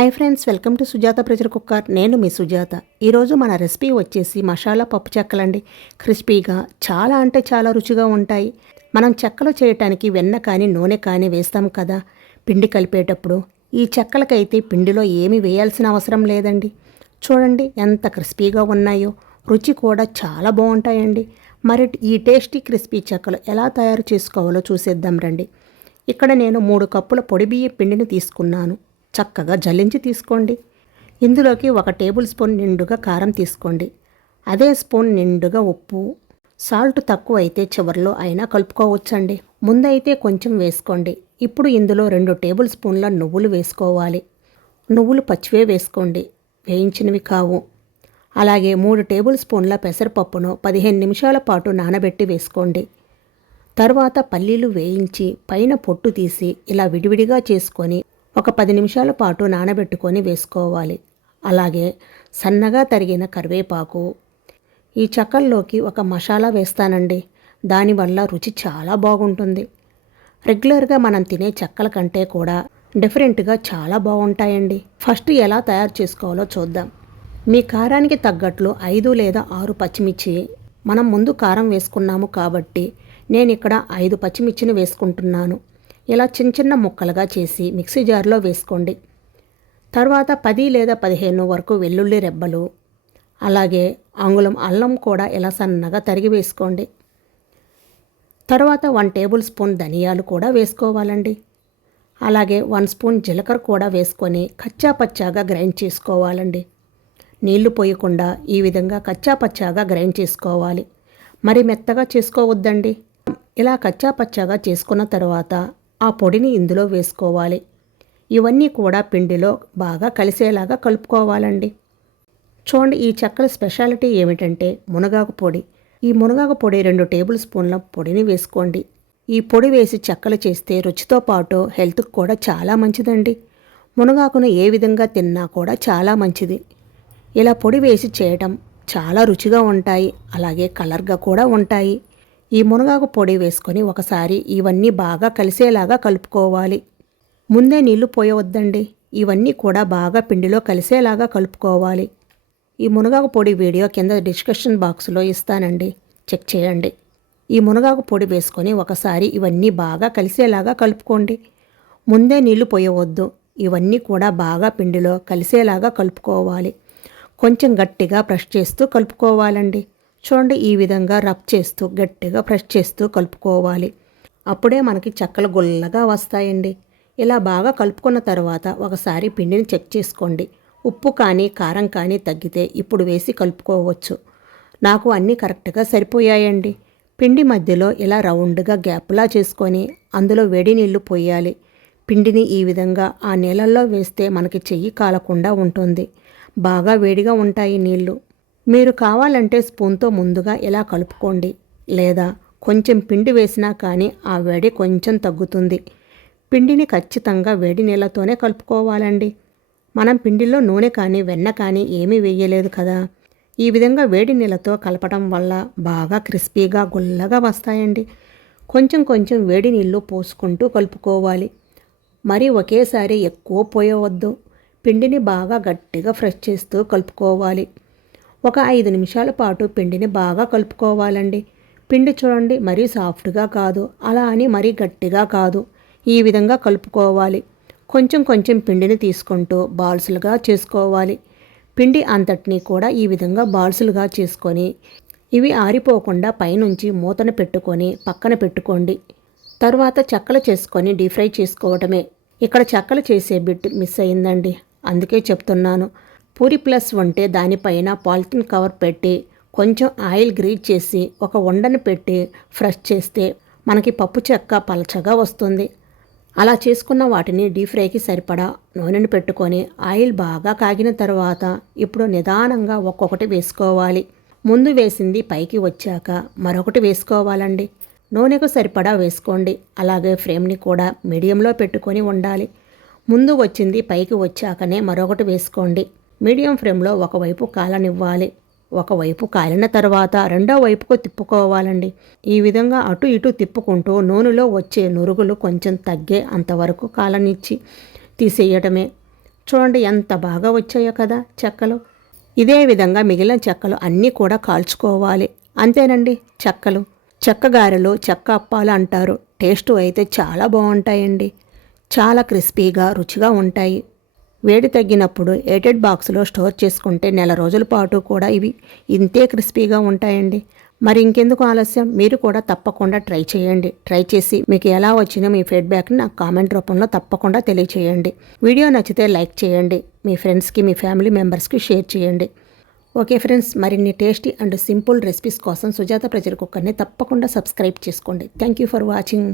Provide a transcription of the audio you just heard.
Hi friends, welcome to Sujatha pressure cooker. నేను మీ సుజాత. ఈరోజు మన రెసిపీ వచ్చేసి మసాలా పప్పు చెక్కలండి. క్రిస్పీగా చాలా అంటే చాలా రుచిగా ఉంటాయి. మనం చెక్కలు చేయటానికి వెన్న కానీ నూనె కానీ వేస్తాం కదా పిండి కలిపేటప్పుడు. ఈ చెక్కలకైతే పిండిలో ఏమీ వేయాల్సిన అవసరం లేదండి. చూడండి ఎంత క్రిస్పీగా ఉన్నాయో, రుచి కూడా చాలా బాగుంటాయండి. మరి ఈ టేస్టీ క్రిస్పీ చెక్కలు ఎలా తయారు చేసుకోవాలో చూసేద్దాం రండి. ఇక్కడ నేను 3 కప్పుల పొడి బియ్య పిండిని తీసుకున్నాను. చక్కగా జల్లించి తీసుకోండి. ఇందులోకి 1 టేబుల్ స్పూన్ నిండుగా కారం తీసుకోండి. అదే స్పూన్ నిండుగా ఉప్పు. సాల్ట్ తక్కువ అయితే చివరిలో అయినా కలుపుకోవచ్చండి. ముందైతే కొంచెం వేసుకోండి. ఇప్పుడు ఇందులో 2 టేబుల్ స్పూన్ల నువ్వులు వేసుకోవాలి. నువ్వులు పచ్చివే వేసుకోండి, వేయించినవి కావు. అలాగే 3 టేబుల్ స్పూన్ల పెసరపప్పును 15 నిమిషాల పాటు నానబెట్టి వేసుకోండి. తర్వాత పల్లీలు వేయించి పైన పొట్టు తీసి ఇలా విడివిడిగా చేసుకొని ఒక 10 నిమిషాల పాటు నానబెట్టుకొని వేసుకోవాలి. అలాగే సన్నగా తరిగిన కరివేపాకు. ఈ చెక్కల్లోకి ఒక మసాలా వేస్తానండి. దానివల్ల రుచి చాలా బాగుంటుంది. రెగ్యులర్గా మనం తినే చెక్కల కంటే కూడా డిఫరెంట్గా చాలా బాగుంటాయండి. ఫస్ట్ ఎలా తయారు చేసుకోవాలో చూద్దాం. మీ కారానికి తగ్గట్లు 5 లేదా 6 పచ్చిమిర్చి. మనం ముందు కారం వేసుకున్నాము కాబట్టి నేను ఇక్కడ 5 పచ్చిమిర్చిని వేసుకుంటున్నాను. ఇలా చిన్న చిన్న ముక్కలుగా చేసి మిక్సీ జార్లో వేసుకోండి. తర్వాత 10 లేదా 15 వరకు వెల్లుల్లి రెబ్బలు, అలాగే అంగుళం అల్లం కూడా ఇలా సన్నగా తరిగి వేసుకోండి. తర్వాత 1 టేబుల్ స్పూన్ ధనియాలు కూడా వేసుకోవాలండి. అలాగే 1 స్పూన్ జీలకర్ర కూడా వేసుకొని కచ్చా పచ్చాగా గ్రైండ్ చేసుకోవాలండి. నీళ్లు పోయకుండా ఈ విధంగా కచ్చా పచ్చాగా గ్రైండ్ చేసుకోవాలి. మరి మెత్తగా చేసుకోవద్దండి. ఇలా కచ్చా పచ్చాగా చేసుకున్న తర్వాత ఆ పొడిని ఇందులో వేసుకోవాలి. ఇవన్నీ కూడా పిండిలో బాగా కలిసేలాగా కలుపుకోవాలండి. చూడండి, ఈ చెక్కల స్పెషాలిటీ ఏమిటంటే మునగాకు పొడి. ఈ మునగాకు పొడి 2 టేబుల్ స్పూన్ల పొడిని వేసుకోండి. ఈ పొడి వేసి చెక్కలు చేస్తే రుచితో పాటు హెల్త్కి కూడా చాలా మంచిదండి. మునగాకును ఏ విధంగా తిన్నా కూడా చాలా మంచిది. ఇలా పొడి వేసి చేయటం చాలా రుచిగా ఉంటాయి, అలాగే కలర్గా కూడా ఉంటాయి. ఈ మునగాకు పొడి వేసుకొని ఒకసారి ఇవన్నీ బాగా కలిసేలాగా కలుపుకోవాలి. ముందే నీళ్లు పోయవద్దండి. ఇవన్నీ కూడా బాగా పిండిలో కలిసేలాగా కలుపుకోవాలి. ఈ మునగాకు పొడి వీడియో కింద డిస్క్రిప్షన్ బాక్స్లో ఇస్తానండి, చెక్ చేయండి. ఈ మునగాకు పొడి వేసుకొని ఒకసారి ఇవన్నీ బాగా కలిసేలాగా కలుపుకోండి. ముందే నీళ్లు పోయవద్దు. ఇవన్నీ కూడా బాగా పిండిలో కలిసేలాగా కలుపుకోవాలి. కొంచెం గట్టిగా ప్రెస్ చేస్తూ కలుపుకోవాలండి. చూడండి, ఈ విధంగా రబ్ చేస్తూ గట్టిగా ప్రెస్ చేస్తూ కలుపుకోవాలి. అప్పుడే మనకి చెక్కలు గుల్లగా వస్తాయండి. ఇలా బాగా కలుపుకున్న తర్వాత ఒకసారి పిండిని చెక్ చేసుకోండి. ఉప్పు కానీ కారం కానీ తగ్గితే ఇప్పుడు వేసి కలుపుకోవచ్చు. నాకు అన్నీ కరెక్ట్గా సరిపోయాయండి. పిండి మధ్యలో ఇలా రౌండ్గా గ్యాప్లా చేసుకొని అందులో వేడి నీళ్లు పోయాలి. పిండిని ఈ విధంగా ఆ నీళ్ళల్లో వేస్తే మనకి చెయ్యి కాలకుండా ఉంటుంది. బాగా వేడిగా ఉంటాయి నీళ్లు. మీరు కావాలంటే స్పూన్తో ముందుగా ఇలా కలుపుకోండి, లేదా కొంచెం పిండి వేసినా కానీ ఆ వేడి కొంచెం తగ్గుతుంది. పిండిని ఖచ్చితంగా వేడి నీళ్ళతోనే కలుపుకోవాలండి. మనం పిండిలో నూనె కానీ వెన్న కానీ ఏమీ వేయలేదు కదా. ఈ విధంగా వేడి నీళ్ళతో కలపడం వల్ల బాగా క్రిస్పీగా గుల్లగా వస్తాయండి. కొంచెం కొంచెం వేడి నీళ్ళు పోసుకుంటూ కలుపుకోవాలి. మరి ఒకేసారి ఎక్కువ పోయవద్దు. పిండిని బాగా గట్టిగా ఫ్రెష్ చేస్తూ కలుపుకోవాలి. ఒక 5 నిమిషాల పాటు పిండిని బాగా కలుపుకోవాలండి. పిండి చూడండి, మరీ సాఫ్ట్గా కాదు, అలా అని మరీ గట్టిగా కాదు. ఈ విధంగా కలుపుకోవాలి. కొంచెం కొంచెం పిండిని తీసుకుంటూ బాల్స్లుగా చేసుకోవాలి. పిండి అంతటినీ కూడా ఈ విధంగా బాల్స్లుగా చేసుకొని ఇవి ఆరిపోకుండా పైనుంచి మూతను పెట్టుకొని పక్కన పెట్టుకోండి. తర్వాత చెక్కలు చేసుకొని డీప్ ఫ్రై చేసుకోవటమే. ఇక్కడ చెక్కలు చేసే బిట్ మిస్ అయిందండి, అందుకే చెప్తున్నాను. పూరి ప్లస్ ఉంటే దానిపైన పాలిథిన్ కవర్ పెట్టి కొంచెం ఆయిల్ గ్రీజ్ చేసి ఒక ఉండను పెట్టి ఫ్రెష్ చేస్తే మనకి పప్పు చెక్క పలచగా వస్తుంది. అలా చేసుకున్న వాటిని డీప్ ఫ్రైకి సరిపడా నూనెను పెట్టుకొని ఆయిల్ బాగా కాగిన తర్వాత ఇప్పుడు నిదానంగా ఒక్కొక్కటి వేసుకోవాలి. ముందు వేసింది పైకి వచ్చాక మరొకటి వేసుకోవాలండి. నూనెకు సరిపడా వేసుకోండి. అలాగే ఫ్లేమ్ని కూడా మీడియంలో పెట్టుకొని ఉండాలి. ముందు వచ్చింది పైకి వచ్చాకనే మరొకటి వేసుకోండి. మీడియం ఫ్లేమ్లో ఒకవైపు కాలనివ్వాలి. ఒకవైపు కాలిన తర్వాత రెండో వైపుకు తిప్పుకోవాలండి. ఈ విధంగా అటు ఇటు తిప్పుకుంటూ నూనెలో వచ్చే నురుగులు కొంచెం తగ్గే అంతవరకు కాలనిచ్చి తీసేయటమే. చూడండి ఎంత బాగా వచ్చాయో కదా చెక్కలు. ఇదే విధంగా మిగిలిన చెక్కలు అన్నీ కూడా కాల్చుకోవాలి. అంతేనండి చెక్కలు. చెక్క గారెలు, చెక్క అప్పాలు అంటారు. టేస్ట్ అయితే చాలా బాగుంటాయండి. చాలా క్రిస్పీగా రుచిగా ఉంటాయి. వేడి తగ్గినప్పుడు ఎయిటెడ్ బాక్స్లో స్టోర్ చేసుకుంటే నెల రోజుల పాటు కూడా ఇవి ఇంతే క్రిస్పీగా ఉంటాయండి. మరి ఇంకెందుకు ఆలస్యం, మీరు కూడా తప్పకుండా ట్రై చేయండి. ట్రై చేసి మీకు ఎలా వచ్చినా మీ ఫీడ్బ్యాక్ని నాకు కామెంట్ రూపంలో తప్పకుండా తెలియచేయండి. వీడియో నచ్చితే లైక్ చేయండి. మీ ఫ్రెండ్స్కి, మీ ఫ్యామిలీ మెంబర్స్కి షేర్ చేయండి. ఓకే ఫ్రెండ్స్, మరిన్ని టేస్టీ అండ్ సింపుల్ రెసిపీస్ కోసం సుజాత ప్రెషర్ కుక్కర్ని తప్పకుండా సబ్స్క్రైబ్ చేసుకోండి. Thank you for watching.